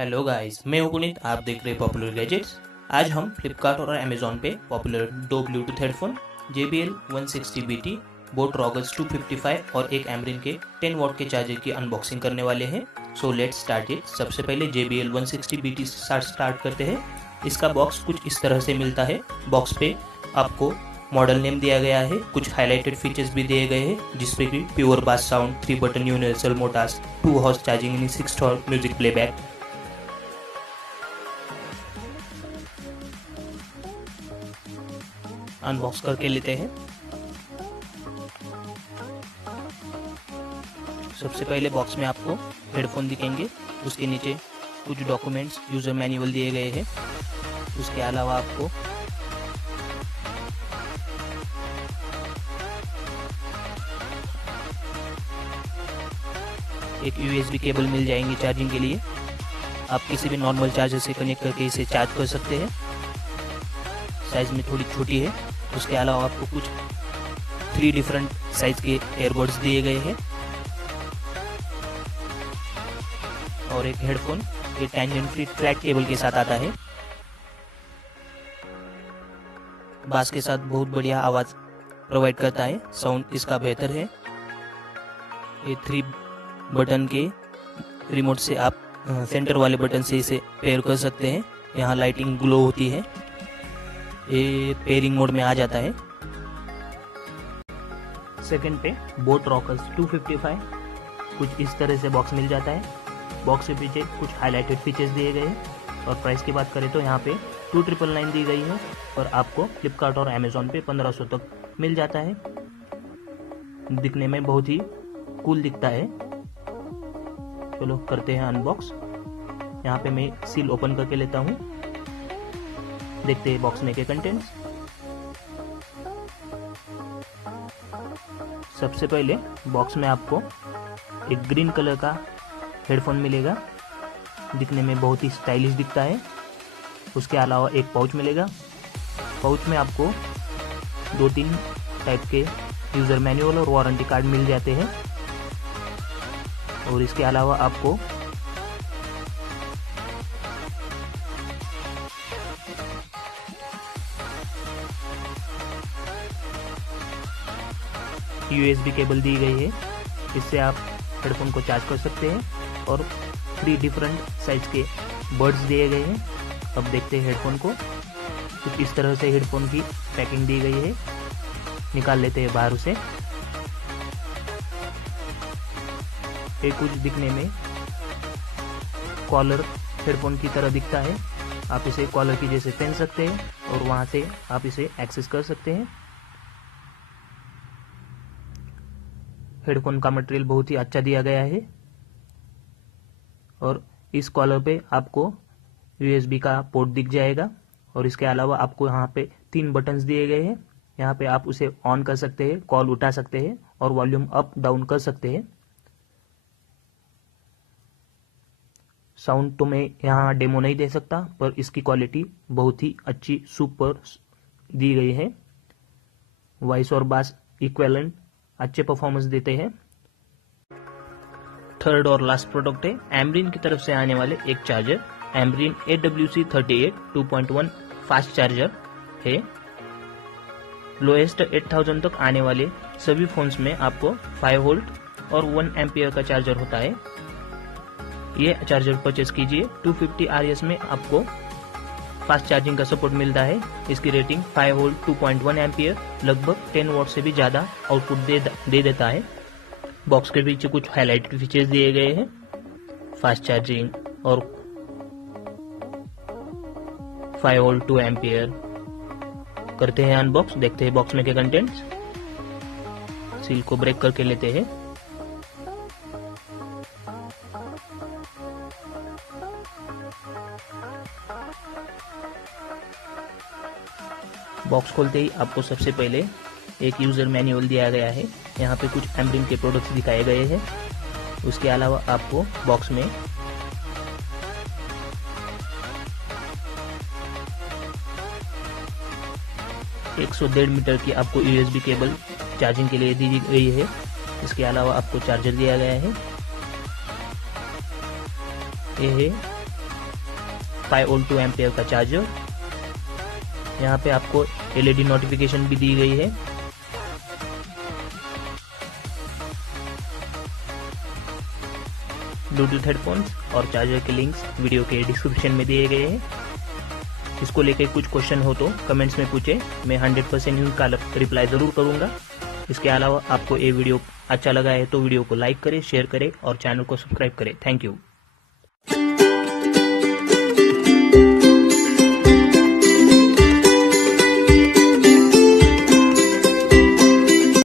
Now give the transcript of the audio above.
Hello guys, मैं हूं पुनीत। आप देख रहे हैं पॉपुलर गैजेट्स। आज हम फ्लिपकार्ट और अमेजोन पे पॉपुलर दो Bluetooth headphone JBL 160BT, boat Rogers 255 और एक एमरिन के 10 वॉट के चार्जर की अनबॉक्सिंग करने वाले हैं। So let's start it. सबसे पहले JBL 160BT से स्टार्ट करते हैं। इसका बॉक्स कुछ इस तरह से मिलता है। बॉक्स पे आपको मॉडल नेम दिया गया है, कुछ हाईलाइटेड फीचर्स भी दिए गए हैं, जिसपे कि pure bass sound, 3 button universal मोटास, 2 hours charging in 6 hours music playback. Unbox करके लेते हैं। सबसे पहले बॉक्स में आपको हेडफोन दिखेंगे, उसके नीचे कुछ डॉक्यूमेंट्स, यूजर मैनुअल दिए गए हैं। उसके अलावा आपको एक USB केबल मिल जाएंगी चार्जिंग के लिए। आप किसी भी नॉर्मल चार्जर से कनेक्ट करके इसे चार्ज कर सकते हैं। साइज में थोड़ी छोटी है। उसके अलावा आपको कुछ 3 डिफरेंट साइज के एयरबड्स दिए गए हैं और एक हेडफोन ये टेंजेंट फ्री फ्लैट केबल के साथ आता है। बास के साथ बहुत बढ़िया आवाज प्रोवाइड करता है, साउंड इसका बेहतर है। ये 3 बटन के रिमोट से आप सेंटर वाले बटन से इसे पेयर कर सकते हैं। यहाँ लाइटिंग ग्लो होती है। ये पेयरिंग मोड में आ जाता है। सेकंड पे बोट रॉगर्स 255 कुछ इस तरह से बॉक्स मिल जाता है। बॉक्स के पीछे कुछ हाईलाइटेड फीचर्स दिए गए हैं और प्राइस की बात करें तो यहाँ पे 2999 दी गई है और आपको फ्लिपकार्ट और अमेजोन पे 1500 तक मिल जाता है। दिखने में बहुत ही कूल दिखता है। चलो करते हैं अनबॉक्स। यहाँ पे मैं सील ओपन करके लेता हूँ। देखते हैं बॉक्स में के कंटेंट्स। सबसे पहले बॉक्स में आपको एक ग्रीन कलर का हेडफोन मिलेगा, दिखने में बहुत ही स्टाइलिश दिखता है। उसके अलावा एक पाउच मिलेगा। पाउच में आपको 2-3 टाइप के यूजर मैनुअल और वारंटी कार्ड मिल जाते हैं और इसके अलावा आपको USB केबल दी गई है। इससे आप हेडफोन को चार्ज कर सकते हैं और 3 डिफरेंट साइज के बड्स दिए गए हैं। अब देखते हैं हेडफोन को। कुछ इस तरह से हेडफोन की पैकिंग दी गई है। निकाल लेते हैं बाहर उसे। ये कुछ दिखने में कॉलर हेडफोन की तरह दिखता है। आप इसे कॉलर की जैसे पहन सकते हैं और वहां से आप इसे एक्सेस कर सकते हैं। हेडफोन का मटेरियल बहुत ही अच्छा दिया गया है और इस कॉलर पे आपको USB का पोर्ट दिख जाएगा और इसके अलावा आपको यहाँ पे 3 बटन्स दिए गए हैं। यहाँ पे आप उसे ऑन कर सकते हैं, कॉल उठा सकते हैं और वॉल्यूम अप डाउन कर सकते हैं। साउंड तो मैं यहाँ डेमो नहीं दे सकता, पर इसकी क्वालिटी बहुत ही अच्छी सुपर दी गई है। वॉइस और बास इक्विवेलेंट अच्छे परफॉर्मेंस देते हैं। थर्ड और लास्ट प्रोडक्ट है एमरिन की तरफ से आने वाले एक चार्जर। एमरिन AWC38 2.1 फास्ट चार्जर है। लोएस्ट 8000 तक आने वाले सभी फोन्स में आपको 5 वोल्ट और 1 एम्पियर का चार्जर होता है। ये चार्जर परचेस कीजिए। 250 RS में आपको फास्ट चार्जिंग का सपोर्ट मिलता है। इसकी रेटिंग 5 वोल्ट 2.1 एम्पियर लगभग 10 वॉट से भी ज़्यादा आउटपुट दे देता है। बॉक्स के पीछे कुछ हाईलाइटेड फीचर्स दिए गए हैं, फास्ट चार्जिंग और 5 वोल्ट 2 एम्पियर। करते हैं अनबॉक्स, देखते हैं बॉक्स में के कंटेंट्स। सील को ब्रेक करके लेते हैं। बॉक्स खोलते ही आपको सबसे पहले एक यूजर मैनुअल दिया गया है। यहाँ पे कुछ एमरिन के प्रोडक्ट्स दिखाए गए हैं। उसके अलावा आपको बॉक्स में एक 150 मीटर की आपको USB केबल चार्जिंग के लिए दी गई है। इसके अलावा आपको चार्जर दिया गया है। ये है 5 वोल्ट 2 एम्पियर का चार्जर। यहाँ पे आपको LED नोटिफिकेशन भी दी गई है। ब्लूटूथ हेडफोन्स और चार्जर के लिंक्स वीडियो के डिस्क्रिप्शन में दिए गए हैं। इसको लेके कुछ क्वेश्चन हो तो कमेंट्स में पूछे, मैं 100% इनका रिप्लाई ज़रूर करूँगा। इसके अलावा आपको ये वीडियो अच्छा लगा है तो वीडियो को लाइक करें, शेयर करें और चैनल को सब्सक्राइब करें। Thank you.